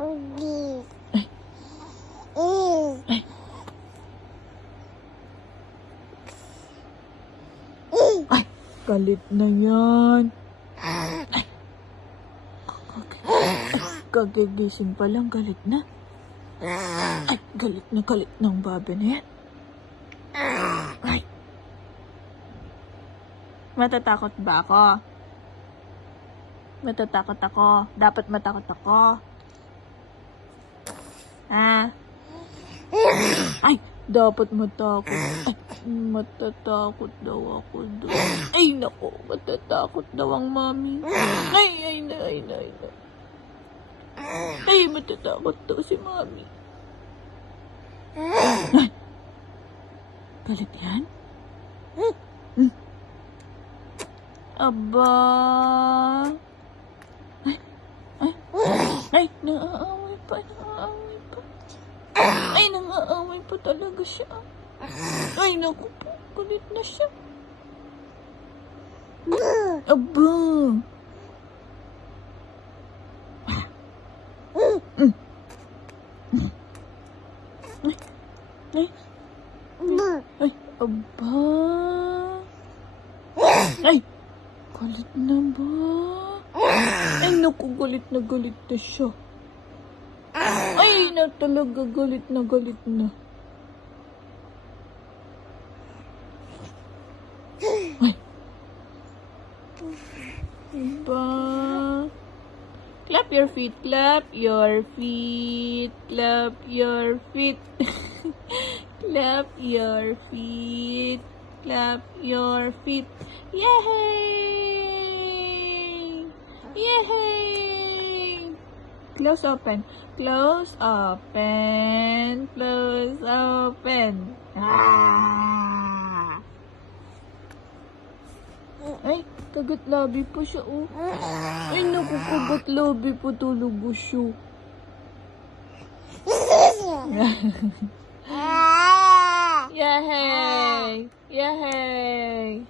Ay. Ay. Ay, galit na yan. Ay. Kagigising pa lang, galit na. Ay, galit na ang babe na yan. Ay. Matatakot ba ako? Matatakot ako. Dapat matakot ako. Ha? Ay, dapat matakot. Ay, matatakot daw ako doon. Ay, naku, matatakot daw ang mami. Ay, na. Ay, matatakot daw si mami. Ay, galit yan? Aba. Ay, naaaway pa. Ay, nang-aaway pa talaga siya. Ay, naku po, kulit na siya. Aba. Ay, aba. Ay, galit na ba? Ay, naku, galit na siya. Ay, na talaga, galit na. Ay. Diba? Clap your feet, clap your feet, clap your feet. Clap your feet, clap your feet. Yay! Yay! Close, open. Close, open. Close, open. Ah! Ay, kagat labi pa siya, oh. Ay, naku, kagat labi pa talaga siya. Yay! Yay!